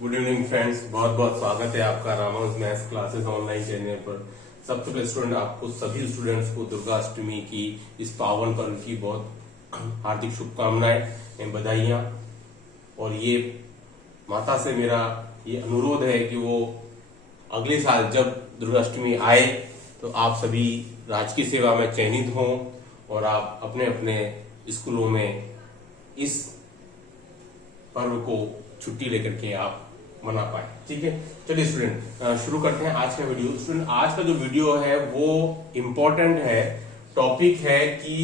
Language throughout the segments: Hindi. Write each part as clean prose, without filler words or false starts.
गुड इवनिंग फ्रेंड्स, बहुत बहुत स्वागत है आपका Ramanuj maths classes online channel पर। सबसे पहले स्टूडेंट आपको सभी स्टूडेंट्स को दुर्गाष्टमी की इस पावन पर्व की बहुत हार्दिक शुभकामनाएं एवं बधाइयां। और ये माता से मेरा ये अनुरोध है कि वो अगले साल जब दुर्गाष्टमी आए तो आप सभी राजकीय सेवा में चयनित हों और आप अपने अपने स्कूलों में इस पर्व को छुट्टी लेकर के आप मना पाए। ठीक है, चलिए स्टूडेंट शुरू करते हैं आज का वीडियो। स्टूडेंट आज का जो वीडियो है वो इम्पोर्टेंट है, टॉपिक है कि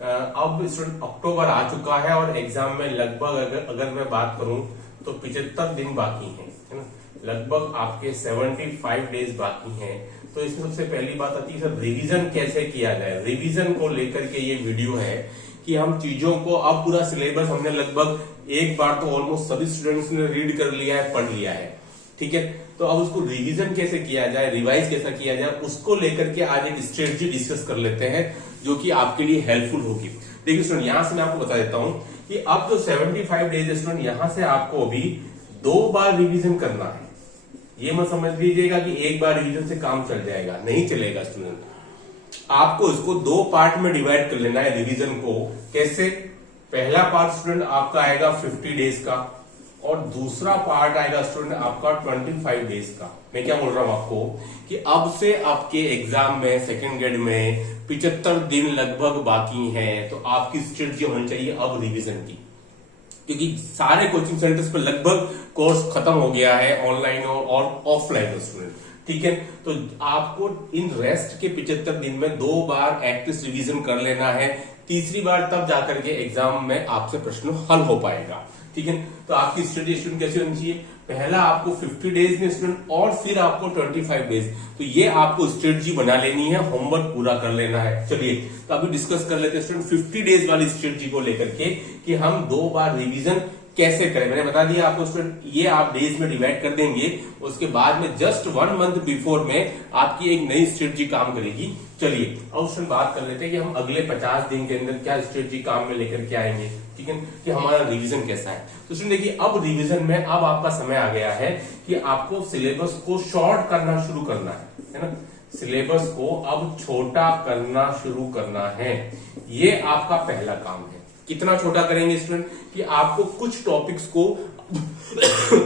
अब स्टूडेंट अक्टूबर आ चुका है और एग्जाम में लगभग अगर मैं बात करूं तो 75 दिन बाकी हैं, है ना। लगभग आपके 75 डेज बाकी हैं। तो इसमें सबसे पहली बात आती है सर रिवीजन कैसे किया जाए। रिवीजन को लेकर के ये वीडियो है कि हम चीजों को, अब पूरा सिलेबस हमने लगभग एक बार तो ऑलमोस्ट सभी स्टूडेंट्स ने रीड कर लिया है, पढ़ लिया है। ठीक है, तो अब उसको रिवीजन कैसे किया जाए, रिवाइज कैसा किया जाए, उसको लेकर के आज एक स्ट्रेटजी डिस्कस कर लेते हैं जो कि आपके लिए हेल्पफुल होगी। देखिए स्टूडेंट, यहां से मैं आपको बता देता हूं कि अब जो 75 डेज है स्टूडेंट, यहां से आपको अभी 2 बार रिवीजन करना है। ये मत समझ लीजिएगा कि एक बार रिवीजन से काम चल जाएगा, नहीं चलेगा स्टूडेंट। आपको इसको 2 पार्ट में डिवाइड कर लेना है रिवीजन को। कैसे? पहला पार्ट स्टूडेंट आपका आएगा 50 डेज का और दूसरा पार्ट आएगा स्टूडेंट आपका 25 डेज का। मैं क्या बोल रहा हूं आपको कि अब से आपके एग्जाम में सेकंड ग्रेड में 75 दिन लगभग बाकी हैं, तो आपकी स्ट्रेटजी होनी चाहिए अब रिवीजन की, क्योंकि सारे कोचिंग सेंटर्स पर लगभग कोर्स खत्म हो गया है, ऑनलाइन और ऑफलाइन स्टूडेंट। ठीक है, तो आपको इन रेस्ट के 75 दिन में 2 बार एक्टिव रिवीजन कर लेना है। तीसरी बार तब जाकर के एग्जाम में आपसे प्रश्न हल हो पाएगा। ठीक है, तो आपकी स्टडी स्टूडेंट कैसी होनी चाहिए? पहला आपको 50 डेज में स्टूडेंट और फिर आपको 25 डेज। तो ये आपको स्ट्रेटजी बना लेनी है, होमवर्क पूरा कर लेना है। चलिए तो अभी डिस्कस कर लेते हैं स्टूडेंट 50 डेज वाली स्ट्रेटजी को लेकर के कि हम 2 बार रिवीजन कैसे करें। मैंने बता दिया आपको स्टूडेंट, ये आप डेज में डिवाइड कर देंगे, उसके बाद में जस्ट 1 मंथ बिफोर में आपकी एक नई स्ट्रेटजी काम करेगी। चलिए अब स्टूडेंट बात कर लेते हैं कि हम अगले 50 दिन के अंदर क्या स्ट्रेटजी काम में लेकर के आएंगे। ठीक है, कि हमारा रिवीजन कैसा है। तो स्टूडेंट देखिए, अब रिवीजन में अब आपका समय आ गया है कि आपको सिलेबस को शॉर्ट करना शुरू करना है ना। सिलेबस को अब छोटा करना शुरू करना है, ये आपका पहला काम है। कितना छोटा करेंगे स्टूडेंट कि आपको कुछ टॉपिक्स को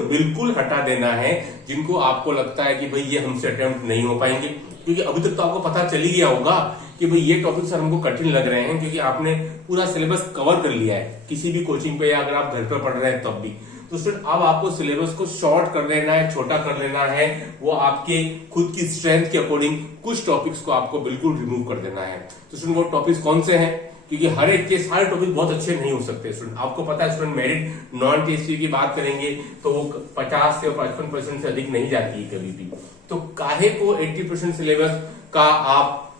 बिल्कुल हटा देना है जिनको आपको लगता है कि भाई ये हमसे अटेम्प्ट नहीं हो पाएंगे, क्योंकि अभी तक तो आपको पता चल ही गया होगा कि भाई ये टॉपिक सर हमको कठिन लग रहे हैं, क्योंकि आपने पूरा सिलेबस कवर कर लिया है किसी भी कोचिंग पे या अगर आप घर पर पढ़ रहे हैं तब भी। तो स्टूडेंट अब आपको सिलेबस को शॉर्ट कर लेना है, छोटा कर लेना है। वो आपके खुद की स्ट्रेंथ के अकॉर्डिंग कुछ टॉपिक्स को आपको बिल्कुल रिमूव कर देना है। तो स्टूडेंट वो टॉपिक्स कौन से हैं? क्योंकि हर एक के सारे टॉपिक बहुत अच्छे नहीं हो सकते स्टूडेंट। आपको पता है स्टूडेंट, मेरिट नॉन टीएससी की बात करेंगे तो वो 50 से 55% से अधिक नहीं जाती है कभी भी। तो काहे को 80% सिलेबस का आप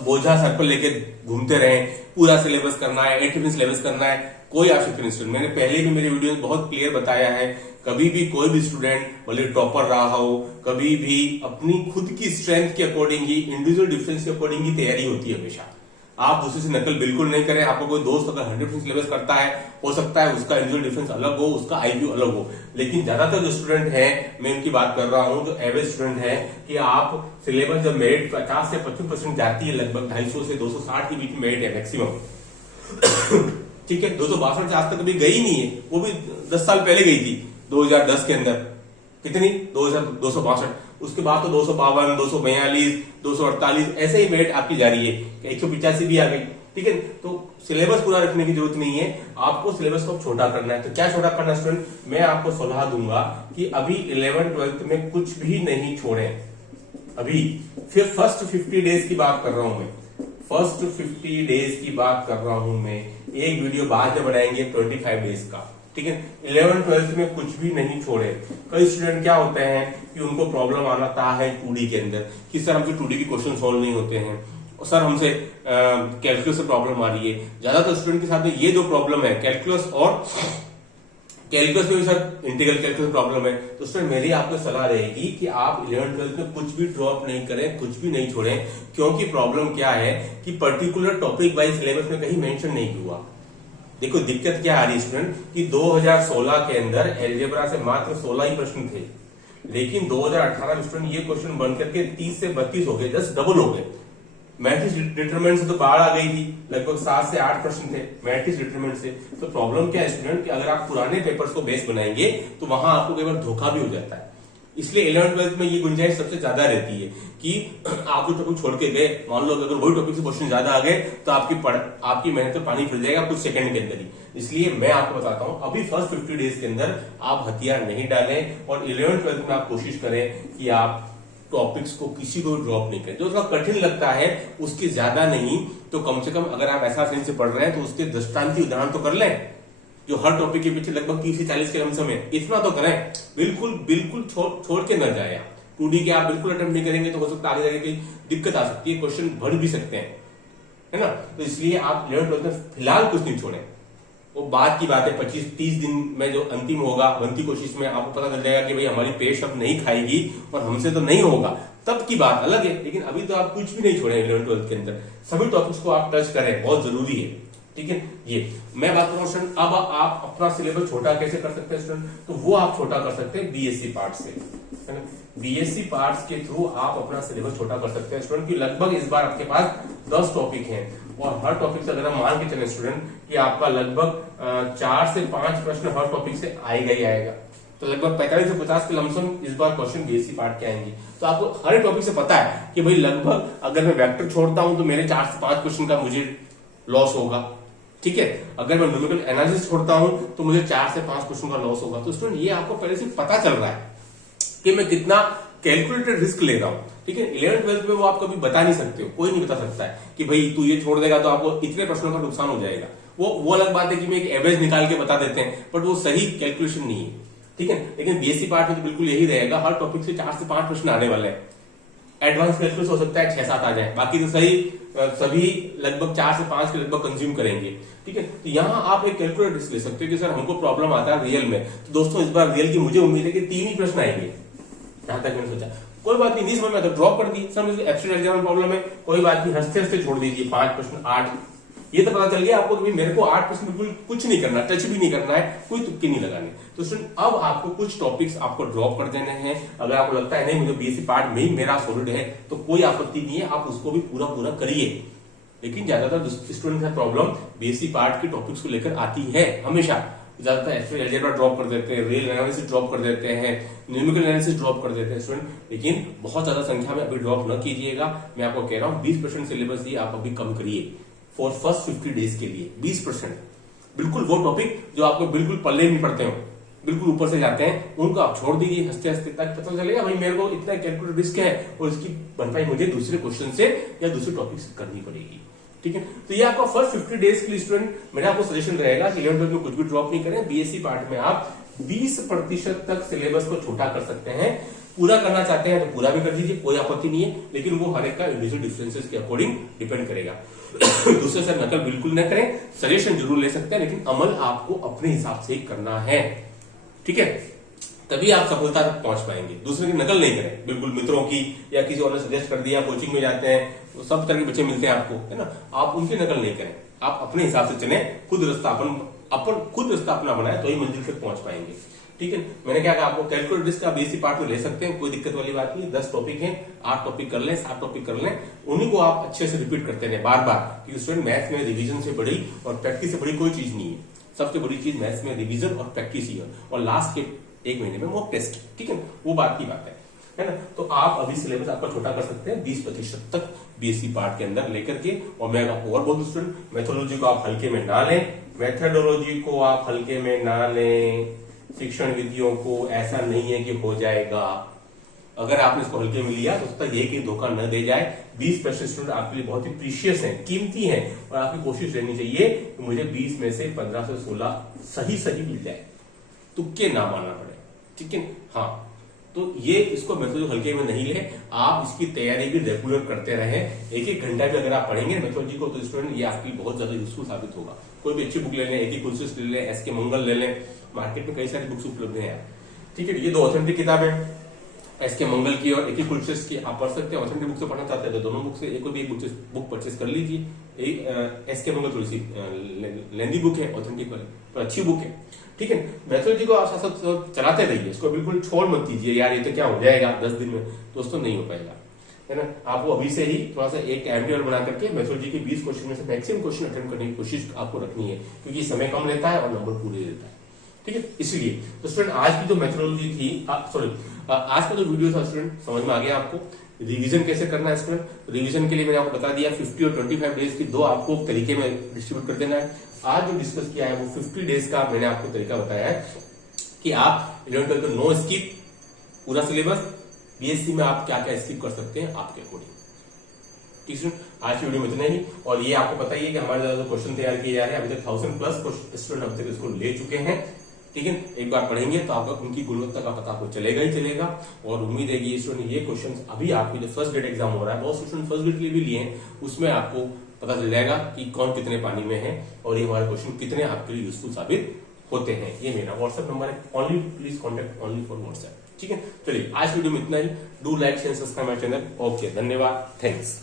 बोझा सर पर लेके घूमते रहे? पूरा सिलेबस करना है, 80% सिलेबस करना है, कोई आवश्यकता नहीं स्टूडेंट। मैंने पहले भी मेरे वीडियो में बहुत क्लियर बताया है, कभी भी कोई भी स्टूडेंट भले टॉपर रहा हो, कभी भी अपनी खुद की स्ट्रेंथ के अकॉर्डिंग ही, इंडिविजुअल डिफरेंस के अकॉर्डिंग ही तैयारी होती है हमेशा। आप दूसरे से नकल बिल्कुल नहीं करें। आपको कोई दोस्त अगर 100% सिलेबस करता है, हो सकता है उसका इंडिविजुअल डिफरेंस अलग हो, उसका आईक्यू अलग हो, लेकिन ज्यादातर जो स्टूडेंट है, मैं उनकी बात कर रहा हूं जो एवरेज स्टूडेंट है, कि आप सिलेबस जब मेरिट 50 से 25% जाती है, लगभग 250 से 260 के बीच में मेरिट है मैक्सिमम। ठीक है, 262 से आज तक कभी गई नहीं है, वो भी 10 साल पहले गई थी 2010 के अंदर। कितनी? 262। उसके बाद तो 252, 242, 248 ऐसे ही मेरिट आपकी जा रही है, 185 भी आ गई। ठीक है, तो सिलेबस पूरा रखने की जरूरत नहीं है, आपको सिलेबस को छोटा करना है। तो क्या छोटा करना है स्टूडेंट? मैं आपको सलाह दूंगा कि अभी 11th 12th में कुछ भी नहीं छोड़ें। अभी फिर फर्स्ट 50 डेज की बात कर रहा हूं मैं, फर्स्ट 50 डेज की बात कर रहा हूं मैं। एक वीडियो बाद में बनाएंगे 25 डेज का। ठीक है, 11th 12th में कुछ भी नहीं छोड़े। कई स्टूडेंट क्या होते हैं कि उनको प्रॉब्लम आता है 2D के अंदर कि सर हमसे 2D के क्वेश्चन सॉल्व नहीं होते हैं, और सर हमसे कैलकुलस से प्रॉब्लम आ रही है। ज्यादातर स्टूडेंट के साथ में ये जो प्रॉब्लम है कैलकुलस, और कैलकुलस में भी सर इंटीग्रल कैलकुलस प्रॉब्लम है। तो स्टूडेंट मेरी आपको सलाह रहेगी कि आप 11th 12th में कुछ भी ड्रॉप नहीं करें, कुछ भी नहीं छोड़ें, क्योंकि प्रॉब्लम क्या है कि पर्टिकुलर टॉपिक वाइज सिलेबस में कहीं मेंशन नहीं हुआ। देखो दिक्कत क्या आ रही है स्टूडेंट कि 2016 के अंदर एलजेब्रा से मात्र 16 ही प्रश्न थे, लेकिन 2018 में स्टूडेंट ये क्वेश्चन बनकर के 30 से 32 हो गए, जस्ट डबल हो गए। मैट्रिक्स डिटरमिनेंट से तो बाढ़ आ गई थी, लगभग 7 से 8 प्रश्न थे मैट्रिक्स डिटरमिनेंट से। तो प्रॉब्लम क्या है स्टूडेंट कि अगर आप पुराने पेपर्स को बेस बनाएंगे तो वहां आपको कई बार धोखा भी हो जाता है। इसलिए 11th-12th में ये गुंजाइश सबसे ज्यादा रहती है कि आप जो टॉपिक छोड़ के गए, मान लो अगर वही टॉपिक से क्वेश्चन ज्यादा आ गए तो आपकी मेहनत तो पानी फिर जाएगा कुछ सेकंड के अंदर ही। इसलिए मैं आपको बताता हूं अभी फर्स्ट 50 डेज के अंदर आप हथियार नहीं डालें और 11th-12th में आप कोशिश करें कि आप टॉपिक्स को किसी को ड्रॉप नहीं करें। जो थोड़ा कठिन लगता है उसके ज्यादा नहीं तो कम से कम अगर आप ऐसा से पढ़ रहे हैं तो उसके दृष्टांती उदाहरण तो कर लें, जो हर टॉपिक के पीछे लगभग 30 से 40 के लमसम है, इतना तो करें। बिल्कुल छोड़ के न जाए। 2D के आप बिल्कुल अटेम्प्ट नहीं करेंगे तो हो सकता है आगे जाके दिक्कत आ सकती है, क्वेश्चन बढ़ भी सकते हैं, है ना। तो इसलिए आप 11th-12th में फिलहाल कुछ नहीं छोड़ें। वो बाद की बात है, 25-30 दिन में जो अंतिम होगा बनती कोशिश में आपको पता चल जाएगा कि भाई हमारी पेट अब नहीं खाएगी और हमसे तो नहीं होगा, तब की बात अलग है। लेकिन अभी तो आप कुछ भी नहीं छोड़े 11th-12th के अंदर, सभी टॉपिक्स को आप टच करें, बहुत जरूरी है। ठीक है, ये मैं बात कर रहा हूँ स्टूडेंट। अब आप अपना सिलेबस छोटा कैसे कर सकते हैं स्टूडेंट, तो वो आप छोटा कर सकते हैं बीएससी पार्ट से, है ना। बीएससी पार्ट्स के थ्रू आप अपना सिलेबस छोटा कर सकते हैं स्टूडेंट, की लगभग इस बार आपके पास 10 टॉपिक हैं और हर टॉपिक से अगर हम मान के चले स्टूडेंट कि आपका लगभग 4 से 5 प्रश्न हर टॉपिक से आएगा ही आएगा, तो लगभग 45 से 50 के लमसम इस बार क्वेश्चन बीएससी पार्ट के आएंगे। तो आपको हर टॉपिक से पता है कि भाई लगभग अगर मैं वेक्टर छोड़ता हूं तो मेरे 4 से 5 क्वेश्चन का मुझे लॉस होगा। ठीक है, अगर मैं न्यूमेरिकल एनालिसिस छोड़ता हूं तो मुझे 4 से 5 क्वेश्चन का लॉस होगा। तो स्टूडेंट ये आपको पहले से पता चल रहा है कि मैं कितना कैलकुलेटेड रिस्क ले रहा हूं। ठीक है, 11th-12th में वो आप कभी बता नहीं सकते हो, कोई नहीं बता सकता है कि भाई तू ये छोड़ देगा तो आपको इतने प्रश्नों का नुकसान हो जाएगा। वो अलग बात है कि मैं एक एवरेज निकाल के बता देते हैं, बट वो सही कैलकुलेशन नहीं है। ठीक है, लेकिन बीएससी पार्ट में तो बिल्कुल यही रहेगा, हर टॉपिक से 4 से 5 प्रश्न आने वाले हैं। एडवांस कैलकुलस हो सकता है 6-7 आ जाए, बाकी तो सभी लगभग 4 से 5 के लगभग कंज्यूम करेंगे। ठीक है, तो यहाँ आप एक कैलकुलेटर रिस्क ले सकते हो कि सर हमको प्रॉब्लम आता है रियल में, तो दोस्तों इस बार रियल की मुझे उम्मीद है कि 3 ही प्रश्न आएंगे, जहां तक मैंने सोचा। कोई बात नहीं समझ में तो ड्रॉप कर दी, सर मुझे एब्स्ट्रैक्ट एग्जाम में प्रॉब्लम है, कोई बात नहीं हंसते हंसते छोड़ दीजिए 5 प्रश्न 8। ये तो पता चल गया आपको कि मेरे को 8 प्रश्न बिल्कुल कुछ नहीं करना, टच भी नहीं करना है, कोई तुक्के नहीं लगाने। तो स्टूडेंट अब आपको कुछ टॉपिक्स आपको ड्रॉप कर देने हैं। अगर आपको लगता है नहीं मुझे बीएससी पार्ट में ही मेरा सॉलिड है तो कोई आपत्ति नहीं है, आप उसको भी पूरा करिए। लेकिन ज्यादातर स्टूडेंट का प्रॉब्लम बीएससी पार्ट के टॉपिक्स को लेकर आती है हमेशा। ज्यादातर अलजेब्रा ड्रॉप कर देते हैं, रियल एनालिसिस ड्रॉप कर देते हैं, न्यूमेरिकल एनालिसिस ड्रॉप कर देते हैं स्टूडेंट। लेकिन बहुत ज्यादा संख्या में अभी ड्रॉप न कीजिएगा, मैं आपको कह रहा हूँ 20% सिलेबस ही आप अभी कम करिए फॉर फर्स्ट 50 डेज के लिए। 20% बिल्कुल वो टॉपिक जो आपको बिल्कुल पल्ले नहीं पड़ते हो, बिल्कुल ऊपर से जाते हैं, उनको आप छोड़ दीजिए हंसते हंसते, ताकि पता चलेगा भाई मेरे को इतना कैलकुलेट रिस्क है और इसकी भरपाई मुझे दूसरे क्वेश्चन से या दूसरे टॉपिक से करनी पड़ेगी। ठीक है, तो ये आपका फर्स्ट 50 डेज के लिए स्टूडेंट मेरा आपको सजेशन रहेगा कि 11th में कुछ भी ड्रॉप नहीं करें। बीएससी पार्ट में आप 20% तक सिलेबस को छोटा कर सकते हैं। पूरा करना चाहते हैं तो पूरा भी कर दीजिए, कोई आपत्ति नहीं है, लेकिन वो हर एक का इंडिविजुअल डिफरेंसेस के अकॉर्डिंग डिपेंड करेगा। दूसरे से नकल बिल्कुल न करें, सजेशन जरूर ले सकते हैं, लेकिन अमल आपको अपने हिसाब से ही करना है। ठीक है, तभी आप सफलता तक पहुंच पाएंगे। दूसरे की नकल नहीं करें, बिल्कुल मित्रों की या किसी और ने सजेस्ट कर दिया, कोचिंग में जाते हैं तो सब तरह के बच्चे मिलते हैं आपको, है ना, आप उनकी नकल नहीं करें, आप अपने हिसाब से चले, खुद रास्ता अपना बनाए तो ही मंजिल तक पहुंच पाएंगे। ठीक है, मैंने क्या कहा आपको कैलकुलेट रिस्क आप बीएससी पार्ट में ले सकते हैं, कोई दिक्कत वाली बात नहीं। 10 टॉपिक हैं, 8 टॉपिक कर लें, 7 टॉपिक कर लें, उन्हीं को आप अच्छे से रिपीट करते रहे बार बार, क्योंकि स्टूडेंट मैथ्स में रिवीजन से बड़ी और प्रैक्टिस से बड़ी कोई चीज नहीं है। सबसे बड़ी चीज मैथ्स में रिवीजन और प्रैक्टिस ही है, और लास्ट के 1 महीने में मॉक टेस्ट। ठीक है, वो बात की बात है ना। तो आप अभी सिलेबस आपका छोटा कर सकते हैं 20% तक बीएससी पार्ट के अंदर लेकर के। और मैं और बहुत स्टूडेंट मेथोडोलॉजी को आप हल्के में ना लें, मेथोडोलॉजी को आप हल्के में ना लें, शिक्षण विधियों को ऐसा नहीं है कि हो जाएगा। अगर आपने इसको हल्के में लिया तो उसका ये कि धोखा न दे जाए। 20% स्टूडेंट आपके लिए बहुत ही प्रीशियस है, कीमती है, और आपकी कोशिश रहनी चाहिए कि मुझे 20 में से 15 से 16 सही मिल जाए, तुक्के ना मानना पड़े। ठीक है, हाँ, तो ये इसको मेथोडोलॉजी हल्के में नहीं ले, आप इसकी तैयारी भी रेगुलर करते रहें। 1-1 घंटा भी अगर आप पढ़ेंगे मेथोडोलॉजी को तो स्टूडेंट ये आपकी बहुत ज्यादा यूजफुल साबित होगा। कोई भी अच्छी बुक ले लें, एक कोर्सेस ले लें, एसके मंगल ले लें, मार्केट में कई सारी बुक्स उपलब्ध हैं। ठीक है, ये 2 ऑथेंटिक किताबें, एस के मंगल की और एकी कुलश्रेष्ठ की आप पढ़ सकते हैं। ऑथेंटिक बुक से पढ़ना चाहते हैं तो दोनों बुक से एक भी एक बुक परचेस कर लीजिए। एस के मंगल थोड़ी सी लेंदी बुक है, ऑथेंटिक वाली पर अच्छी बुक है, ठीक है। मैथोलॉजी को आप साथ साथ चलाते रहिए, इसको बिल्कुल छोड़ मत दीजिए यार ये तो क्या हो जाएगा 10 दिन में, दोस्तों नहीं हो पाएगा, है ना। आपको अभी से ही थोड़ा सा एक टाइम टेबल बना करके मैथोलॉजी के 20 क्वेश्चन में से मैक्सिमम क्वेश्चन अटेंड करने की कोशिश आपको रखनी है, क्योंकि समय कम लेता है और नंबर पूरे देता है, ठीक है। इसलिए तो स्टूडेंट आज की जो मैथोलॉजी थी, सॉरी आज का जो वीडियो था स्टूडेंट, समझ में आ गया आपको रिवीजन कैसे करना है स्टूडेंट। रिवीजन के लिए मैंने आपको बता दिया 50 और 25 डेज की दो आपको तरीके में डिस्ट्रीब्यूट कर देना है। आज जो डिस्कस किया है वो 50 डेज का मैंने आपको तरीका बताया है कि आप 11 12 नो स्किप पूरा सिलेबस, बीएससी में आप क्या क्या स्किप कर सकते हैं आपके अकॉर्डिंग, ठीक है। आज की वीडियो में इतना ही। और ये आपको पता ही है कि हमारे द्वारा जो क्वेश्चन तैयार किए जा रहे हैं अभी तक 1000+ स्टूडेंट अभी तक इसको ले चुके हैं, ठीक है। एक बार पढ़ेंगे तो आपको उनकी गुणवत्ता का पता आपको चलेगा ही चलेगा। और उम्मीद है कि स्टूडेंट ये क्वेश्चन अभी आपके जो फर्स्ट ग्रेड एग्जाम हो रहा है, बहुत स्टूडेंट फर्स्ट ग्रेड के लिए भी लिए हैं, उसमें आपको पता चल जाएगा कि कौन कितने पानी में है और ये हमारे क्वेश्चन कितने आपके लिए यूजफुल साबित होते हैं। ये मेरा व्हाट्सएप नंबर है, only please contact only for WhatsApp, ठीक है। चलिए आज वीडियो में इतना ही। Do like share subscribe my channel. Okay, धन्यवाद, थैंक्स।